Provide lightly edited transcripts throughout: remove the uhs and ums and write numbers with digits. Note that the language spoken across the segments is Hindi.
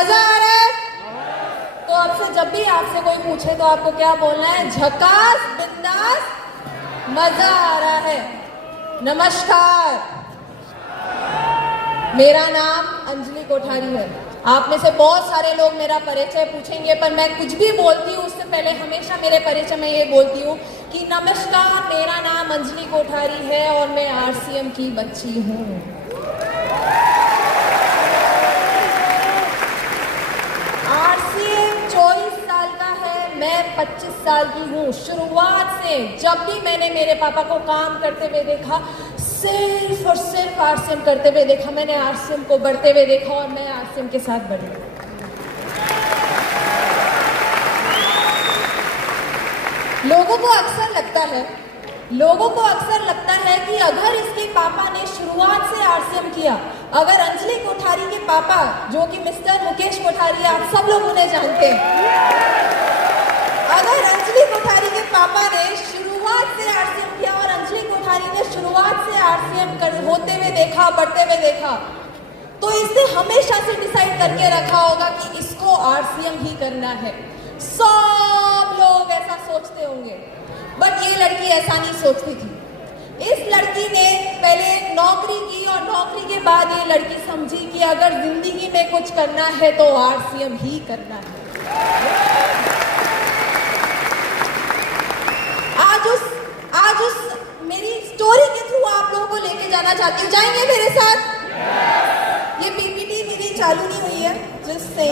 मजा आ रहा है? तो अब से जब भी आपसे कोई पूछे तो आपको क्या बोलना है? झकास, बिंदास, मजा आ रहा है। नमस्कार, मेरा नाम अंजलि कोठारी है। आप में से बहुत सारे लोग मेरा परिचय पूछेंगे, पर मैं कुछ भी बोलती हूँ उससे पहले हमेशा मेरे परिचय में ये बोलती हूँ कि नमस्कार, मेरा नाम अंजलि कोठारी है और मैं आरसीएम की बच्ची हूँ। आरसीएम 24 साल का है, मैं 25 साल की हूँ। शुरुआत से जब भी मैंने मेरे पापा को काम करते हुए देखा, सिर्फ और सिर्फ आरसीएम करते हुए देखा, मैंने आरसीएम को बढ़ते हुए देखा और मैं आरसीएम के साथ बढ़ी। लोगों को अक्सर लगता है कि अगर इसके पापा ने शुरुआत से आरसीएम किया, अगर अंजलि कोठारी के पापा जो कि मिस्टर मुकेश कोठारी, आप सब लोग उन्हें जानते हैं, अगर अंजलि कोठारी के पापा ने शुरुआत से आरसीएम किया और अंजलि कोठारी ने शुरुआत से आरसीएम होते हुए देखा, बढ़ते हुए देखा, तो इसने हमेशा से डिसाइड करके रखा होगा कि इसको आरसीएम ही करना है। सब लोग ऐसा सोचते होंगे, बट ये लड़की ऐसा नहीं सोचती थी। इस लड़की ने पहले नौकरी की और नौकरी के बाद ये लड़की समझी कि अगर जिंदगी में कुछ करना है तो आरसीएम ही करना है। आज उस मेरी स्टोरी के थ्रू आप लोगों को लेके जाना चाहती हूँ। जाएंगे मेरे साथ? ये पीपीटी मेरी चालू नहीं हुई है, जिससे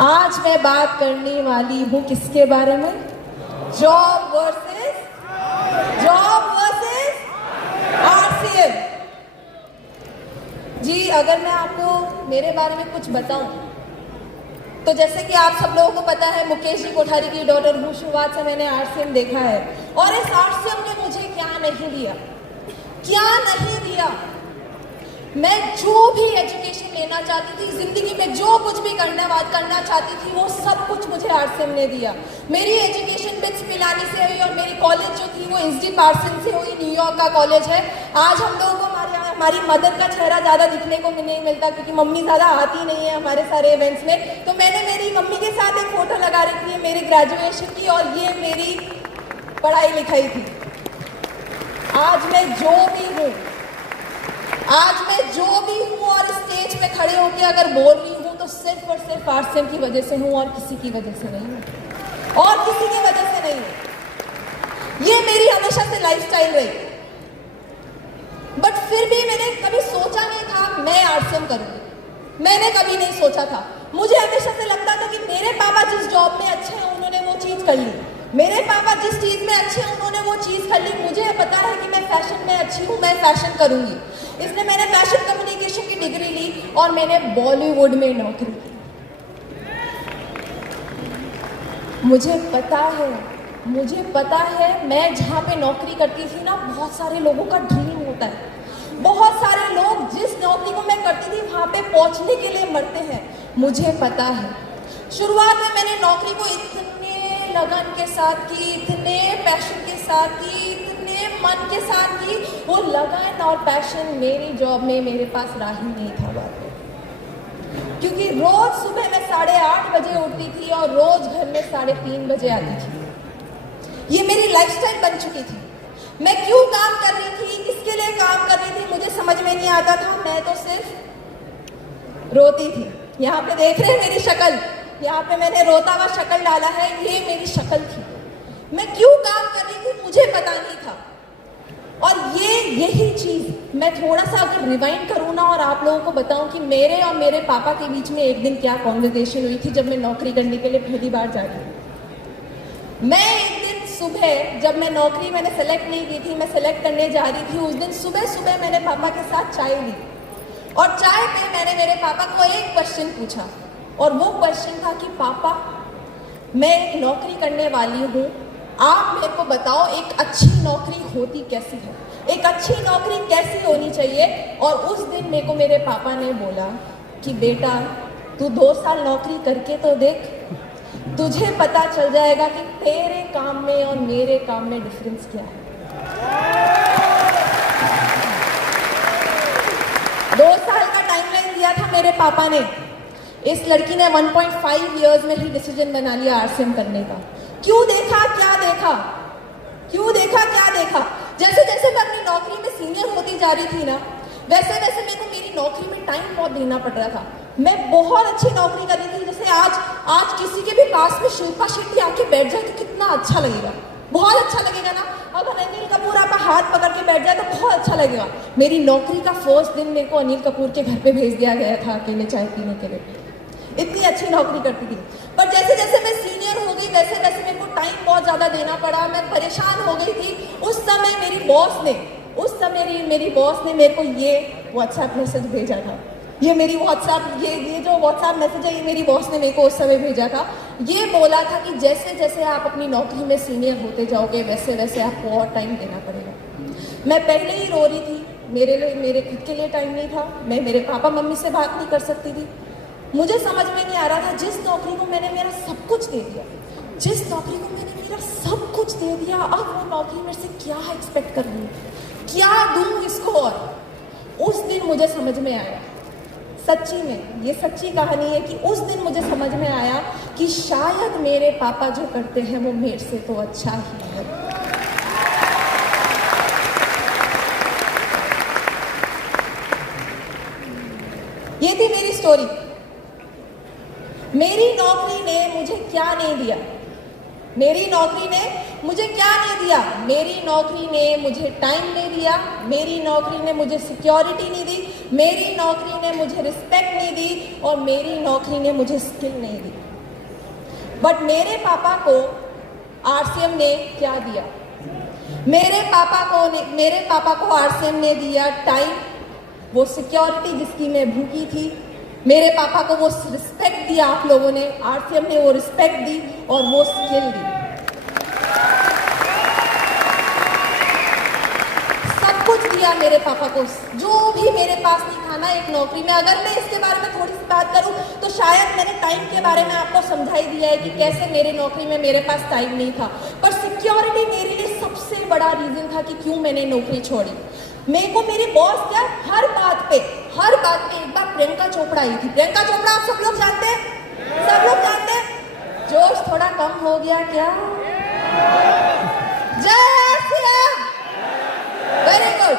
आज मैं बात करने वाली हूँ किसके बारे में? Job versus RCM. जी, अगर मैं आपको मेरे बारे में कुछ बताऊं, तो जैसे कि आप सब लोगों को पता है, मुकेश जी कोठारी की डॉटर हूँ। शुरुआत से मैंने आरसीएम देखा है और इस आरसीएम ने मुझे क्या नहीं दिया। मैं जो भी एजुकेशन लेना चाहती थी, जिंदगी में जो कुछ भी करना चाहती थी, वो सब कुछ मुझे आरसीएम ने दिया। मेरी एजुकेशन बिट्स पिलानी से हुई और मेरी कॉलेज जो थी वो एसडी पार्सन से हुई, न्यूयॉर्क का कॉलेज है। आज हम लोगों को हमारी मदर का चेहरा ज़्यादा दिखने को नहीं मिलता क्योंकि मम्मी ज़्यादा आती नहीं है हमारे सारे इवेंट्स में। तो मैंने मेरी मम्मी के साथ एक फ़ोटो लगा रखी है मेरी ग्रेजुएशन की, और ये मेरी पढ़ाई लिखाई थी। आज मैं जो भी हूँ और स्टेज पे खड़े होकर अगर बोल रही हूँ तो सिर्फ और सिर्फ आरसीएम की वजह से हूँ और किसी की वजह से नहीं हूँ। ये मेरी हमेशा से लाइफस्टाइल रही, बट फिर भी मैंने कभी सोचा नहीं था मैं आरसीएम करूँगी। मैंने कभी नहीं सोचा था। मुझे हमेशा से लगता था कि मेरे पापा जिस जॉब में अच्छे हैं उन्होंने वो चीज़ कर ली, मेरे पापा जिस चीज़ में अच्छे हैं उन्होंने वो चीज़ कर ली। मुझे पता है कि मैं फैशन में अच्छी हूँ, मैं फैशन करूँगी, इसलिए मैंने फैशन कम्युनिकेशन की डिग्री ली और मैंने बॉलीवुड में नौकरी की। मुझे पता है मैं जहाँ पे नौकरी करती थी ना, बहुत सारे लोगों का ड्रीम होता है। बहुत सारे लोग जिस नौकरी को मैं करती थी वहाँ पे पहुँचने के लिए मरते हैं। मुझे पता है। शुरुआत में मैंने नौकरी को इतने लगन के साथ की, इतने पैशन के साथ की, इतने मन के साथ की। वो लगन और पैशन मेरी जॉब में मेरे पास रहा ही नहीं था बात, क्योंकि रोज सुबह मैं 8:30 बजे उठती थी और रोज घर में 3:30 बजे आती थी। ये मेरी लाइफस्टाइल बन चुकी थी। मैं क्यों काम कर रही थी, किसके लिए काम कर रही थी, मुझे समझ में नहीं आता था। मैं तो सिर्फ रोती थी। यहाँ पे देख रहे हैं मेरी शक्ल, यहाँ पे मैंने रोता हुआ शक्ल डाला है, ये मेरी शक्ल थी। मैं क्यों काम कर रही थी मुझे पता नहीं था। और यही चीज़ मैं थोड़ा सा अगर रिवाइंड करूँ ना और आप लोगों को बताऊँ कि मेरे और मेरे पापा के बीच में एक दिन क्या कॉन्वर्सेशन हुई थी जब मैं नौकरी करने के लिए पहली बार जा रही थी। मैं एक दिन सुबह, जब मैं नौकरी मैंने सेलेक्ट नहीं की थी, मैं सेलेक्ट करने जा रही थी, उस दिन सुबह मैंने पापा के साथ चाय ली और चाय पे मैंने मेरे पापा को एक क्वेश्चन पूछा और वो क्वेश्चन था कि पापा, मैं एक नौकरी करने वाली हूँ, आप मेरे को बताओ एक अच्छी नौकरी होती कैसी है, एक अच्छी नौकरी कैसी होनी चाहिए। और उस दिन मेरे को मेरे पापा ने बोला कि बेटा तू 2 साल नौकरी करके तो देख, तुझे पता चल जाएगा कि तेरे काम में और मेरे काम में डिफरेंस क्या है। 2 साल का टाइमलाइन दिया था मेरे पापा ने। इस लड़की ने 1.5 इयर्स में ही डिसीजन बना लिया आरसीएम करने का। क्यों देखा क्या देखा, क्यों देखा क्या देखा? जैसे जैसे मैं अपनी नौकरी में सीनियर होती जा रही थी ना, वैसे वैसे मेरे को मेरी नौकरी में टाइम बहुत देना पड़ रहा था। मैं बहुत अच्छी नौकरी कर रही थी। जैसे आज किसी के भी पास में शिल्पा शेट्टी आके बैठ जाए तो कितना अच्छा लगेगा, बहुत अच्छा लगेगा ना। अगर अनिल कपूर आपका हाथ पकड़ के बैठ जाए तो बहुत अच्छा लगेगा। मेरी नौकरी का फर्स्ट दिन मेरे को अनिल कपूर के घर पे भेज दिया गया था अकेले चाय पीने के लिए। इतनी अच्छी नौकरी करती थी। पर जैसे जैसे मैं सीनियर हो गई वैसे वैसे मेरे को टाइम बहुत ज़्यादा देना पड़ा। मैं परेशान हो गई थी। उस समय मेरी बॉस ने मेरे को ये व्हाट्सएप मैसेज भेजा था। ये मेरी ये जो व्हाट्सएप मैसेज है ये मेरी बॉस ने मेरे को उस समय भेजा था। ये बोला था कि जैसे जैसे आप अपनी नौकरी में सीनियर होते जाओगे वैसे वैसे आपको और टाइम देना पड़ेगा। मैं पहले ही रो रही थी। मेरे खुद के लिए टाइम नहीं था। मैं मेरे पापा मम्मी से बात नहीं कर सकती थी। मुझे समझ में नहीं आ रहा था, जिस नौकरी को मैंने मेरा सब कुछ दे दिया, अब वो नौकरी मेरे से क्या एक्सपेक्ट कर रही है, क्या दूं इसको। और उस दिन मुझे समझ में आया, सच्ची में ये सच्ची कहानी है कि उस दिन मुझे समझ में आया कि शायद मेरे पापा जो करते हैं वो मेरे से तो अच्छा ही है। ये थी मेरी स्टोरी। मेरी नौकरी ने मुझे क्या नहीं दिया, मेरी नौकरी ने मुझे क्या नहीं दिया? मेरी नौकरी ने मुझे टाइम नहीं दिया, मेरी नौकरी ने मुझे सिक्योरिटी नहीं दी, मेरी नौकरी ने मुझे रिस्पेक्ट नहीं दी, और मेरी नौकरी ने मुझे स्किल नहीं दी। बट मेरे पापा को आरसीएम ने क्या दिया? मेरे पापा को आरसीएम ने दिया टाइम, वो सिक्योरिटी जिसकी मैं भूखी थी। मेरे पापा को वो रिस्पेक्ट दिया आप लोगों ने, आरसीएम ने वो रिस्पेक्ट दी और वो स्किल दी। सब कुछ दिया मेरे पापा को, जो भी मेरे पास नहीं था ना एक नौकरी में। अगर मैं इसके बारे में थोड़ी सी बात करूं तो शायद मैंने टाइम के बारे में आपको समझा ही दिया है कि कैसे मेरे नौकरी में मेरे पास टाइम नहीं था। पर सिक्योरिटी मेरे लिए सबसे बड़ा रीजन था कि क्यों मैंने नौकरी छोड़ी। मेरे को मेरे बॉस क्या हर बात पे एक बार प्रियंका चोपड़ा आई थी। प्रियंका चोपड़ा आप सब लोग जानते हैं? जोश थोड़ा कम हो गया क्या? जय श्री राम, वेरी गुड।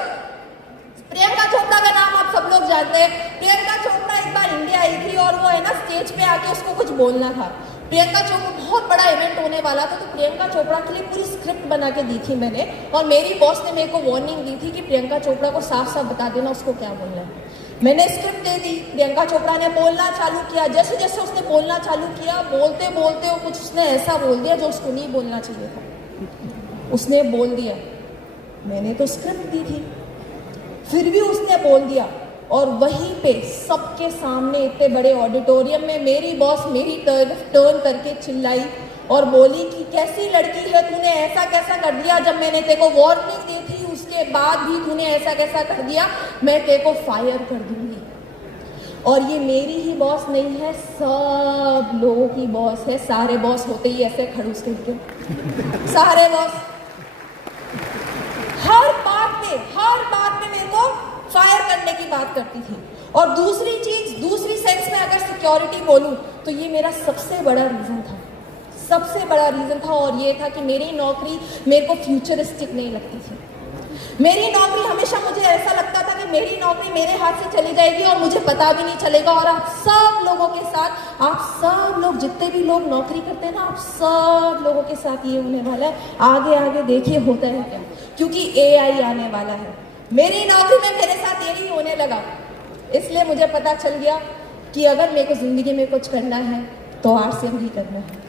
प्रियंका चोपड़ा का नाम आप सब लोग जानते हैं। प्रियंका चोपड़ा एक बार इंडिया आई थी और वो है ना स्टेज पे आके उसको कुछ बोलना था। प्रियंका चोपड़ा बहुत बड़ा इवेंट होने वाला था, तो प्रियंका चोपड़ा के लिए पूरी स्क्रिप्ट बना के दी थी मैंने। और मेरी बॉस ने मेरे को वार्निंग दी थी कि प्रियंका चोपड़ा को साफ साफ बता देना उसको क्या बोलना है। मैंने स्क्रिप्ट दे दी, प्रियंका चोपड़ा ने बोलना चालू किया। जैसे जैसे उसने बोलना चालू किया, बोलते बोलते वो कुछ उसने ऐसा बोल दिया जो उसको नहीं बोलना चाहिए था। उसने बोल दिया, मैंने तो स्क्रिप्ट दी थी, फिर भी उसने बोल दिया। और वहीं पे सबके सामने इतने बड़े ऑडिटोरियम में मेरी बॉस मेरी टर्न करके चिल्लाई और बोली कि कैसी लड़की है, तूने ऐसा कैसा कर दिया? जब मैंने तेरे को वार्निंग दी थी उसके बाद भी तूने ऐसा कैसा कर दिया, मैं तेरे को फायर कर दूंगी। और ये मेरी ही बॉस नहीं है, सब लोगों की बॉस है। सारे बॉस होते ही ऐसे खड़ूस करके, सारे बॉस हर बात में मेरे को फायर करने की बात करती थी। और दूसरी सेंस में अगर सिक्योरिटी बोलूं तो ये मेरा सबसे बड़ा रीजन था। और ये था कि मेरी नौकरी मेरे को फ्यूचरिस्टिक नहीं लगती थी। मेरी नौकरी हमेशा मुझे ऐसा लगता था कि मेरी नौकरी मेरे हाथ से चली जाएगी और मुझे पता भी नहीं चलेगा। और आप सब लोगों के साथ, आप सब लोग जितने भी लोग नौकरी करते हैं ना, आप सब लोगों के साथ ये होने वाला है। आगे देखिए होता है क्या, क्योंकि AI आने वाला है। मेरी नौकरी में मेरे साथ यही होने लगा। इसलिए मुझे पता चल गया कि अगर मेरे को जिंदगी में कुछ करना है तो आरसीएम ही करना है।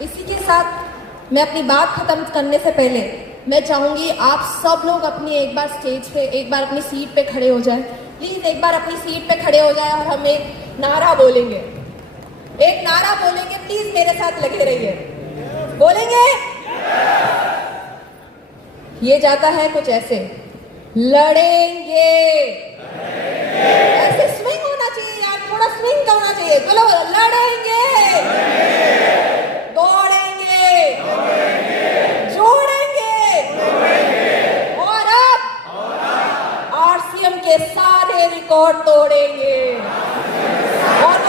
इसी के साथ मैं अपनी बात खत्म करने से पहले मैं चाहूंगी आप सब लोग अपनी एक बार स्टेज पे, एक बार अपनी सीट पे खड़े हो जाएं। प्लीज एक बार अपनी सीट पे खड़े हो जाएं और हम एक नारा बोलेंगे। प्लीज मेरे साथ लगे रहिए। बोलेंगे ये जाता है कुछ ऐसे, लड़ेंगे। ऐसे स्विंग होना चाहिए यार, थोड़ा स्विंग होना चाहिए। बोलो लड़ेंगे, दौड़ेंगे, जोड़ेंगे, और अब आरसीएम के सारे रिकॉर्ड तोड़ेंगे। और